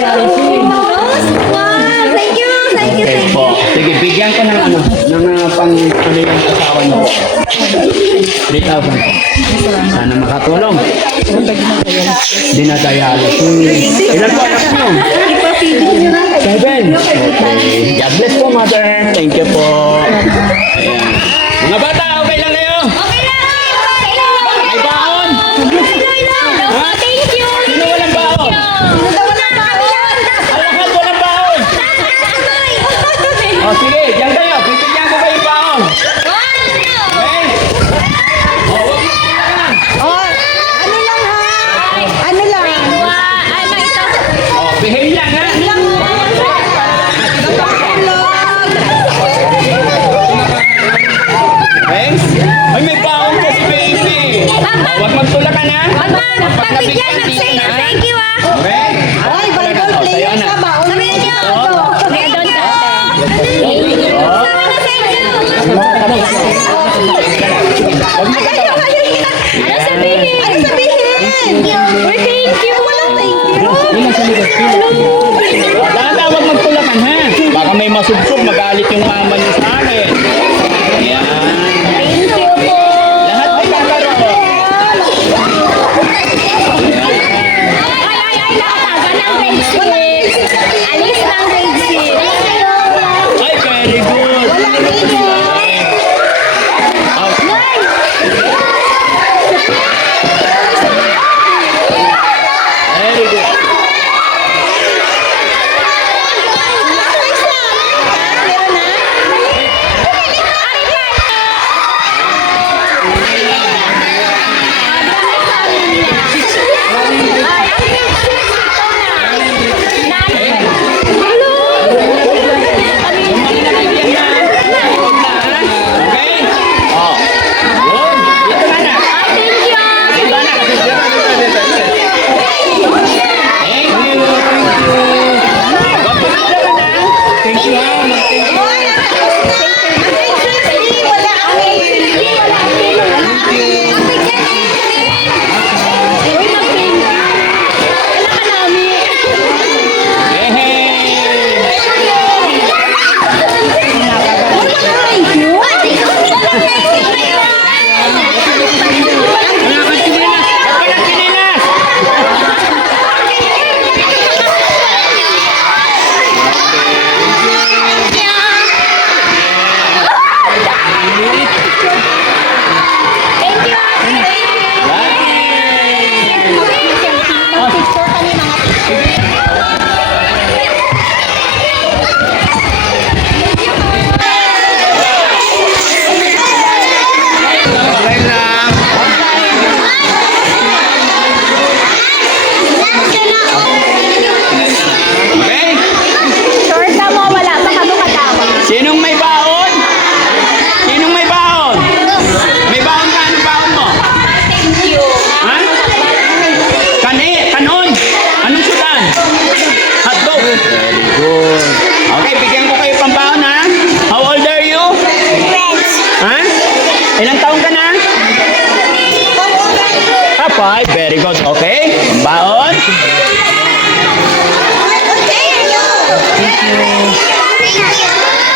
dialysis. Wow, thank you. Okay po. Sige, bigyan ko ng pang-ano yung kasawa niyo. 3,000 po. Sana makatulong. Dinadialysis. Ilan po anak niyo? 7. Okay. God bless po, mother. Thank you po. Ayan. Mga bata, okay lang kayo? Okay lang. May baon? Ha? Thank you. Sino walang baon? Ang lahat walang baon. O sige, diyan kayo. Bibigyan ko kayo baon. Okay? O, huwag mo kailangan. O, behave lang ha. Okay? Ay, may baon ka si baby. Huwag magtulakan ha. Pag nabigyan dito na. Thank you ah. Okay? Ay, volleyball O, player sa'yo na. ka ba? Sabihin niyo. Meron ka. O. Ano sabihin? Uy, thank you. Walang thank you. Dada, huwag magtulakan ha. Baka may masubsob, magalit yung mama niyo sa akin. Ayan. Thank you po. Lahat may kakaroon. Ay, nakataga ng grade 6. Alis ng grade 6. Ay, very good. Very good. Okay? Oh. Yun. Dito ka na. Dito na. Thank you. Huwag magtulakan ha. Thank you ha. Thank you. Wala kang chinilas. Wala kang chinilas. Okay lang. Okay? Sinong may baon? Sinong may baon? May baon ka? Anong baon mo? Ha? Kanon? Anong sudan? Hotdog? Very good. Okay, bigyan ko kayo pang baon ha? How old are you? Ha? Ilang taon ka na? 5. Very good. Okay? Baon?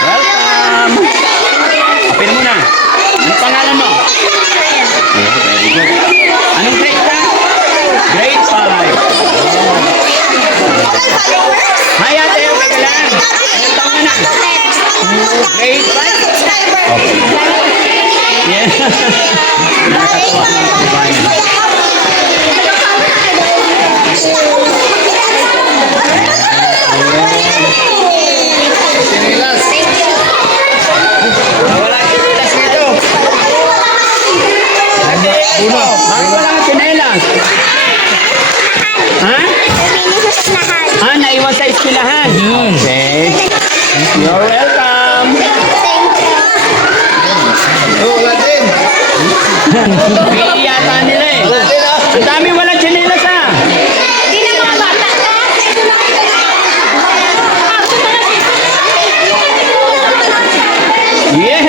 Welcome. Kapin mo na. Anong pangalan mo? Yeah, very good. Anong grade ka? Grade 5. Hi ate, okay ka lang? Ilang taon ka na? Grade 5? Okay. Yeah. Nakakatuwa ng kababayan. Sinilas. Wala sinilas dito. Uno. Bakit wala kang sinilas? Ha? Naiwan sa eskwelahan. Okay. You're welcome. Wala din. Pili yata nila eh. Ang dami walang sinilas ha. Yeah.